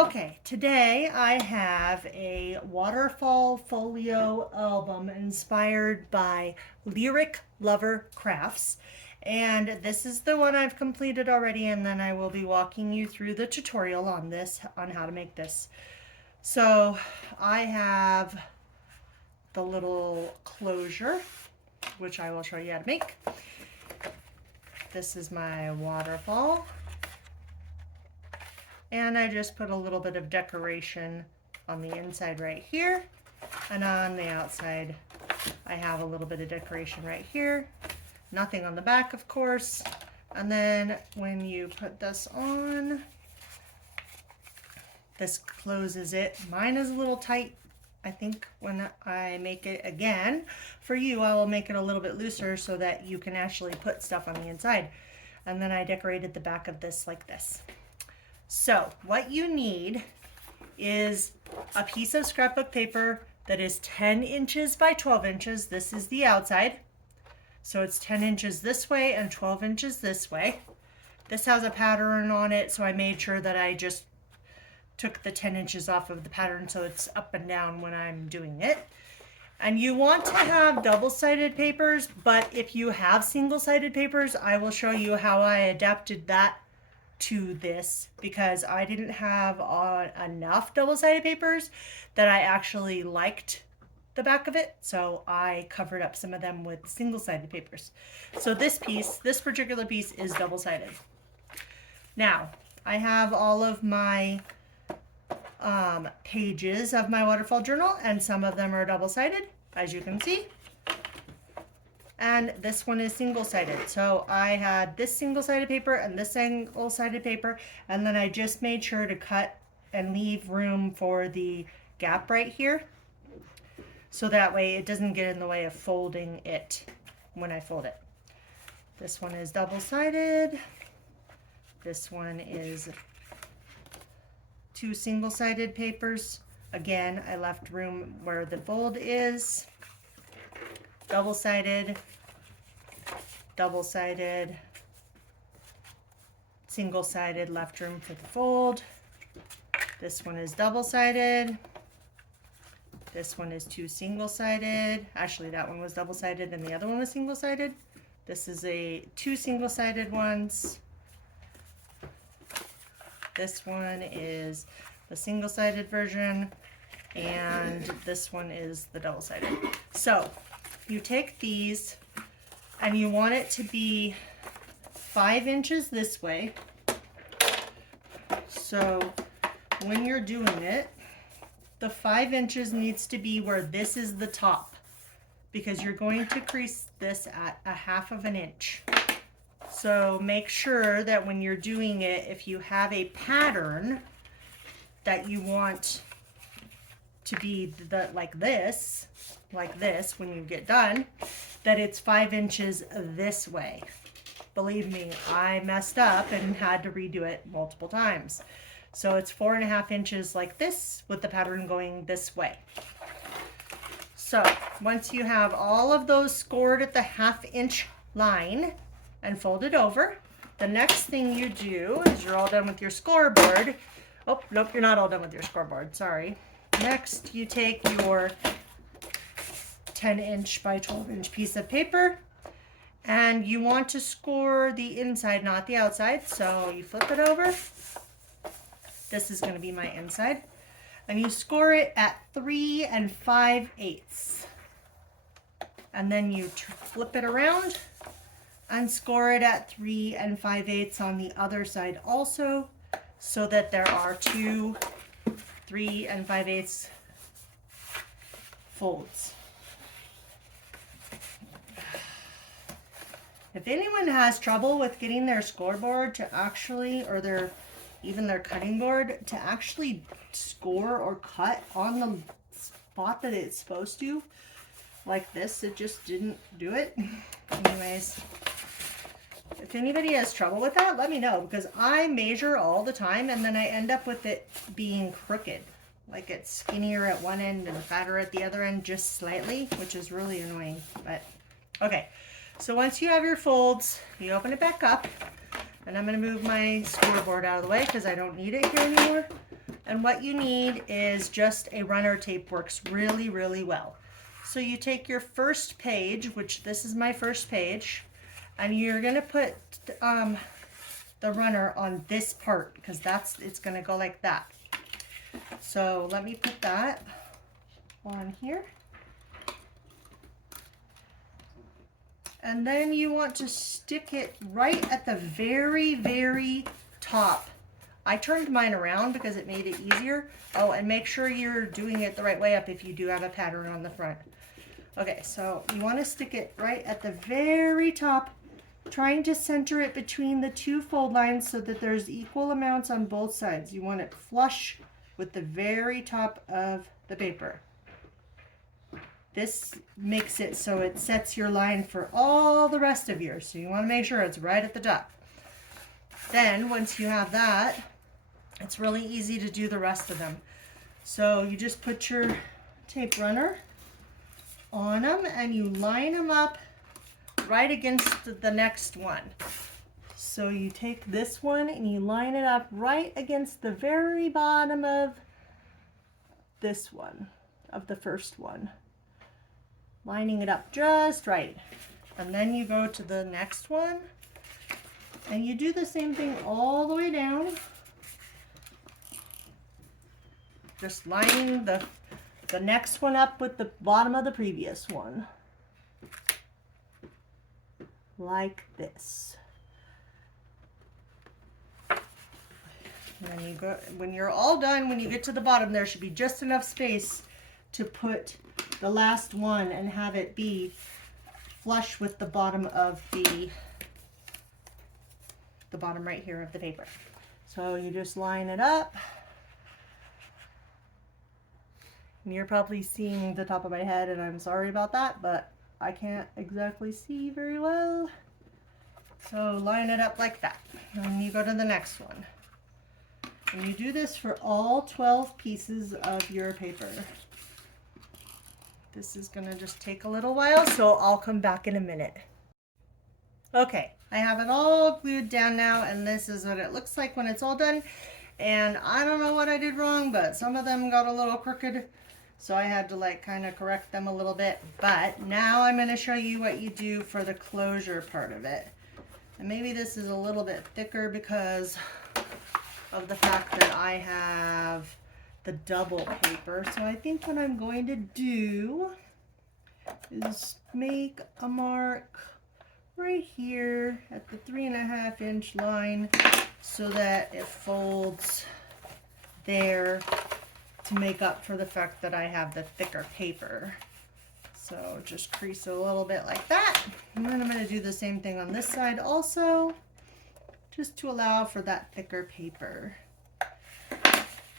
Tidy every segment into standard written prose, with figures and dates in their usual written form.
Okay, today I have a Waterfall Folio album inspired by Lyric Lover Crafts. And this is the one I've completed already, and then I will be walking you through the tutorial on this, on how to make this. So I have the little closure, which I will show you how to make. This is my waterfall. And I just put a little bit of decoration on the inside right here. And on the outside, I have a little bit of decoration right here. Nothing on the back, of course. And then when you put this on, this closes it. Mine is a little tight. I think when I make it again, for you, I will make it a little bit looser so that you can actually put stuff on the inside. And then I decorated the back of this like this. So what you need is a piece of scrapbook paper that is 10 inches by 12 inches. This is the outside. So it's 10 inches this way and 12 inches this way. This has a pattern on it, so I made sure that I just took the 10 inches off of the pattern so it's up and down when I'm doing it. And you want to have double-sided papers, but if you have single-sided papers, I will show you how I adapted that to this, because I didn't have enough double-sided papers that I actually liked the back of it, so I covered up some of them with single-sided papers. So this particular piece is double-sided. Now I have all of my pages of my waterfall journal, and some of them are double-sided, as you can see. And this one is single-sided. So I had this single-sided paper and this single-sided paper, and then I just made sure to cut and leave room for the gap right here, so that way it doesn't get in the way of folding it when I fold it. This one is double-sided. This one is two single-sided papers. Again, I left room where the fold is. Double-sided, double-sided, single-sided, left room for the fold. This one is double-sided. This one is two single-sided. Actually, that one was double-sided and the other one was single-sided. This is two single-sided ones. This one is the single-sided version, and this one is the double-sided. So you take these and you want it to be 5 inches this way. So when you're doing it, the 5 inches needs to be where this is the top, because you're going to crease this at 1/2 inch. So make sure that when you're doing it, if you have a pattern that you want to be like this when you get done, that it's 5 inches this way. Believe me, I messed up and had to redo it multiple times. So it's 4.5 inches like this, with the pattern going this way. So once you have all of those scored at the 1/2 inch line and folded over, the next thing you do is, you're all done with your scoreboard. Oh, nope, you're not all done with your scoreboard, sorry. Next, you take your 10 inch by 12 inch piece of paper, and you want to score the inside, not the outside. So you flip it over. This is going to be my inside. And you score it at 3 5/8. And then you flip it around and score it at 3 5/8 on the other side also, so that there are two 3 5/8 folds. If anyone has trouble with getting their scoreboard to actually, or even their cutting board to actually score or cut on the spot that it's supposed to, like this, it just didn't do it. Anyways, if anybody has trouble with that, let me know, because I measure all the time and then I end up with it being crooked. Like it's skinnier at one end and fatter at the other end, just slightly, which is really annoying. But okay, so once you have your folds, you open it back up, and I'm going to move my scoreboard out of the way because I don't need it here anymore. And what you need is just a runner tape, works really, really well. So you take your first page, which this is my first page, and you're gonna put the runner on this part because it's gonna go like that. So let me put that on here. And then you want to stick it right at the very, very top. I turned mine around because it made it easier. Oh, and make sure you're doing it the right way up if you do have a pattern on the front. Okay, so you want to stick it right at the very top, trying to center it between the two fold lines so that there's equal amounts on both sides. You want it flush with the very top of the paper. This makes it so it sets your line for all the rest of yours. So you want to make sure it's right at the top. Then once you have that, it's really easy to do the rest of them. So you just put your tape runner on them and you line them up right against the next one. So you take this one and you line it up right against the very bottom of this one, of the first one. Lining it up just right. And then you go to the next one and you do the same thing all the way down. Just lining the next one up with the bottom of the previous one. Like this. And then you go, when you're all done, when you get to the bottom, there should be just enough space to put the last one and have it be flush with the bottom of the bottom right here of the paper. So you just line it up. And you're probably seeing the top of my head and I'm sorry about that, but I can't exactly see very well. So line it up like that. And you go to the next one. And you do this for all 12 pieces of your paper. This is gonna just take a little while, so I'll come back in a minute. Okay, I have it all glued down now, and this is what it looks like when it's all done. And I don't know what I did wrong, but some of them got a little crooked, so I had to like kind of correct them a little bit. But now I'm gonna show you what you do for the closure part of it. And maybe this is a little bit thicker because of the fact that I have the double paper. So I think what I'm going to do is make a mark right here at the 3.5 inch line so that it folds there to make up for the fact that I have the thicker paper. So just crease it a little bit like that. And then I'm going to do the same thing on this side also, just to allow for that thicker paper.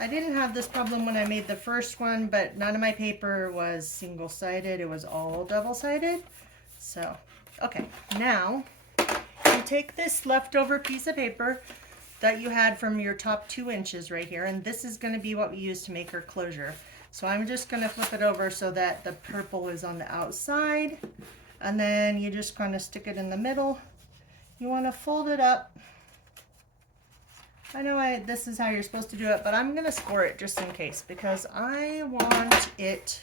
I didn't have this problem when I made the first one, but none of my paper was single-sided. It was all double-sided. So, okay, now you take this leftover piece of paper that you had from your top 2 inches right here, and this is going to be what we use to make our closure. So I'm just going to flip it over so that the purple is on the outside, and then you just kind of stick it in the middle. You want to fold it up. I know this is how you're supposed to do it, but I'm going to score it just in case because I want it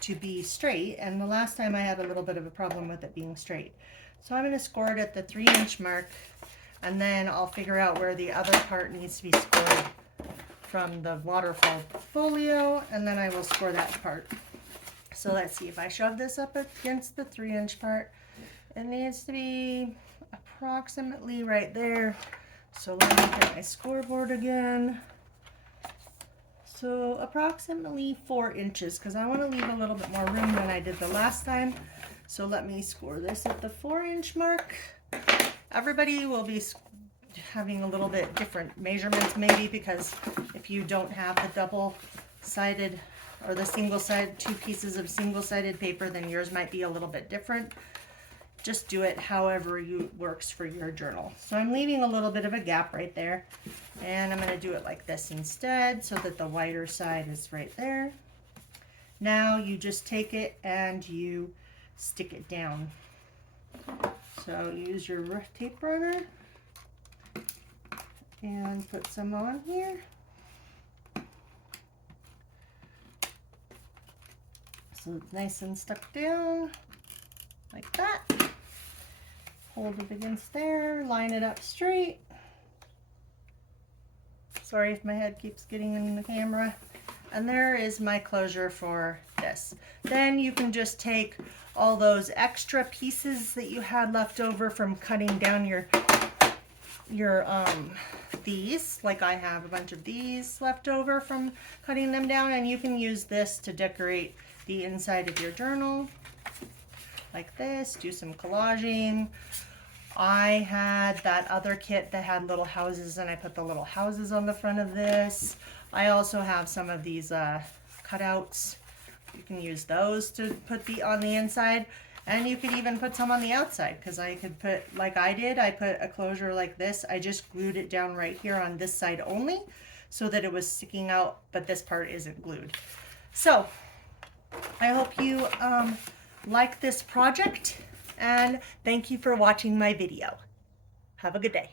to be straight, and the last time I had a little bit of a problem with it being straight. So I'm going to score it at the 3 inch mark, and then I'll figure out where the other part needs to be scored from the Waterfall Folio, and then I will score that part. So let's see, if I shove this up against the 3 inch part, it needs to be approximately right there. So let me get my scoreboard again. So approximately 4 inches, because I want to leave a little bit more room than I did the last time. So let me score this at the 4 inch mark. Everybody will be having a little bit different measurements maybe, because if you don't have the double-sided or the single-sided, 2 pieces of single-sided paper, then yours might be a little bit different. Just do it however works for your journal. So I'm leaving a little bit of a gap right there, and I'm going to do it like this instead so that the wider side is right there. Now you just take it and you stick it down. So use your tape runner and put some on here. So it's nice and stuck down like that. Hold it against there, line it up straight. Sorry if my head keeps getting in the camera. And there is my closure for this. Then you can just take all those extra pieces that you had left over from cutting down your these, like I have a bunch of these left over from cutting them down, and you can use this to decorate the inside of your journal like this. Do some collaging. I had that other kit that had little houses, and I put the little houses on the front of this. I also have some of these cutouts. You can use those to put on the inside, and you could even put some on the outside, because I could put, like I did, I put a closure like this. I just glued it down right here on this side only so that it was sticking out, but this part isn't glued. So I hope you like this project, and thank you for watching my video. Have a good day.